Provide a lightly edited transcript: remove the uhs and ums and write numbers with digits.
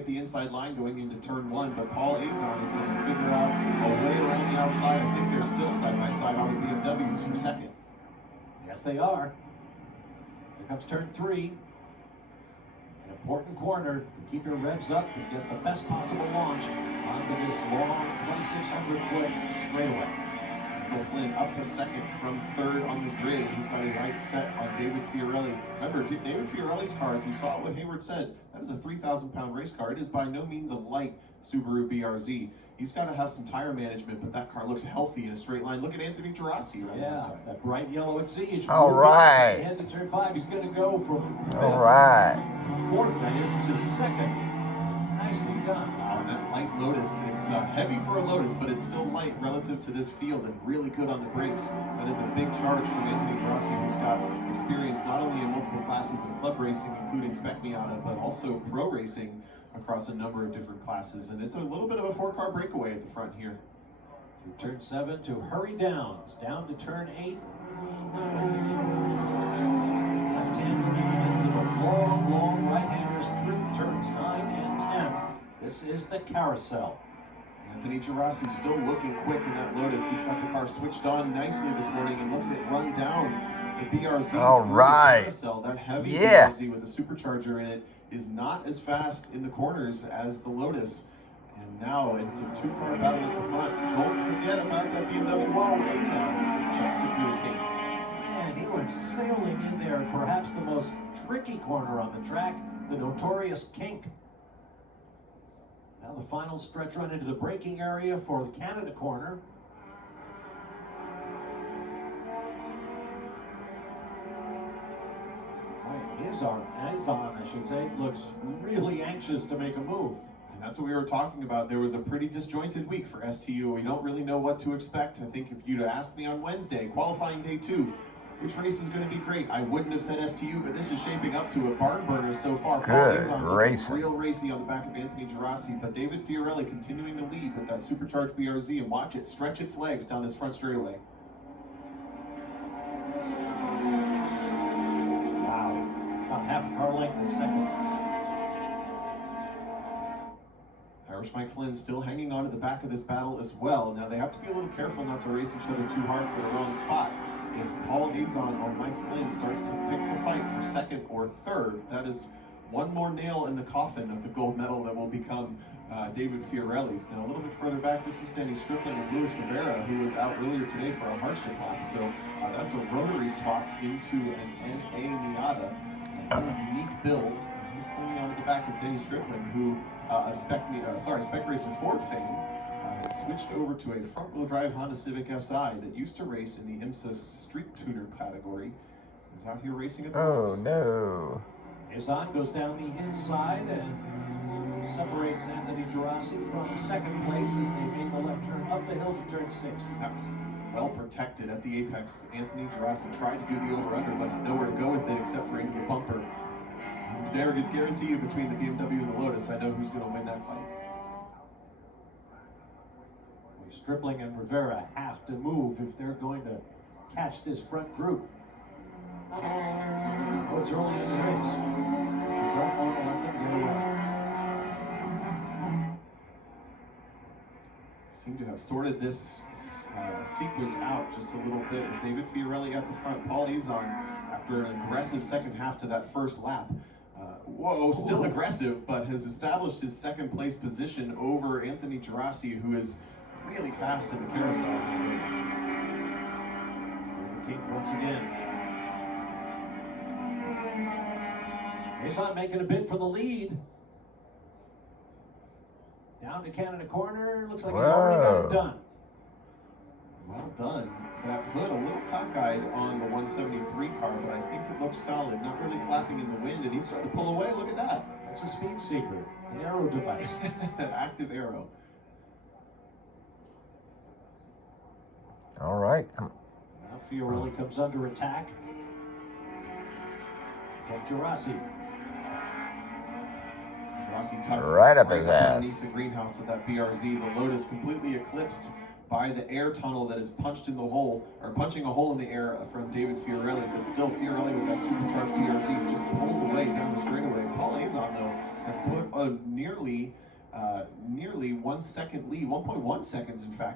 at the inside line going into turn 1, but Paul Azon is going to figure out a way around the outside. I think they're still side by side on the BMWs for second. Yes, they are. Here comes turn 3. An important corner to keep your revs up and get the best possible launch onto this long 2,600-foot straightaway. Michael Flynn up to second from third on the grid. He's got his eyes set on David Fiorelli. Remember, David Fiorelli's car, if you saw what Hayward said, that is a 3,000-pound race car. It is by no means a light Subaru BRZ. He's got to have some tire management, but that car looks healthy in a straight line. Look at Anthony Gerasi right on that side. That bright yellow Exige. All right. Head to turn 5. He's going to go from All right. fourth, that is, to second. Nicely done. Wow, and that light Lotus, it's heavy for a Lotus, but it's still light relative to this field and really good on the brakes. That is a big charge from Anthony Gerasi, who's got experience not only in multiple classes in club racing, including Spec Miata, but also pro racing across a number of different classes. And it's a little bit of a 4-car breakaway at the front here. Through turn 7 to Hurry Downs, down to turn 8. Left-hander into the long right-handers through turns 9 and 10. This is the carousel. Anthony Gerasi still looking quick in that Lotus. He's got the car switched on nicely this morning, and look at it run down the BRZ. All right. The carousel. That heavy BRZ with a supercharger in it is not as fast in the corners as the Lotus. And now it's a 2-car battle at the front. Don't forget about that BMW Azon. Checks it through the cake. Man, he went sailing in there, perhaps the most tricky corner on the track, the notorious kink. Now the final stretch run into the braking area for the Canada corner. Azon, I should say, looks really anxious to make a move. And that's what we were talking about. There was a pretty disjointed week for STU. We don't really know what to expect. I think if you'd asked me on Wednesday, qualifying day 2, which race is going to be great, I wouldn't have said STU, but this is shaping up to a barn burner so far. Good racing. Real racy on the back of Anthony Gerasi, but David Fiorelli continuing to lead with that supercharged BRZ, and watch it stretch its legs down this front straightaway. Wow, about half a car length a second. Irish Mike Flynn still hanging on to the back of this battle as well. Now they have to be a little careful not to race each other too hard for the wrong spot. If Paul Azon or Mike Flynn starts to pick the fight for second or third, that is one more nail in the coffin of the gold medal that will become David Fiorelli's. Now a little bit further back, this is Denny Strickland and Luis Rivera, who was out earlier today for a hardship lap. So that's a rotary swapped into an NA Miata. A unique build. He's clinging onto the back of Denny Strickland, who Spec Racer Ford fame, has switched over to a front-wheel drive Honda Civic Si that used to race in the IMSA Street Tuner category. He's out here racing at the Oh, no. Azon goes down the inside and separates Anthony Gerasi from second place as they make the left turn up the hill to turn 6. That was well protected at the apex. Anthony Gerasi tried to do the over-under, but had nowhere to go with it except for into the bumper. I never could guarantee you between the BMW and the Lotus, I know who's going to win that fight. Stripling and Rivera have to move if they're going to catch this front group. Oh, it's early in the race. You don't want to let them get away. Seem to have sorted this sequence out just a little bit. David Fiorelli at the front, Paul Azon after an aggressive second half to that first lap. Still aggressive, but has established his second place position over Anthony Gerasi, who is really fast in the carousel. The kink once again. Azon making a bid for the lead. Down to Canada corner. Looks like he's already got it done. Well done. That hood a little cockeyed on the 173 car, but I think it looks solid. Not really flapping in the wind, and he's starting to pull away. Look at that. That's a speed secret. An aero device. Active aero. All right. Now Fiorelli comes under attack from Gerasi. Gerasi tucks right up his ass. Underneath the greenhouse of that BRZ. The Lotus completely eclipsed by the air tunnel that is punched in the hole, or punching a hole in the air from David Fiorelli, but still Fiorelli with that supercharged BRZ just pulls away down the straightaway. Paul Azon, though, has put a nearly 1 second lead, 1.1 seconds in fact,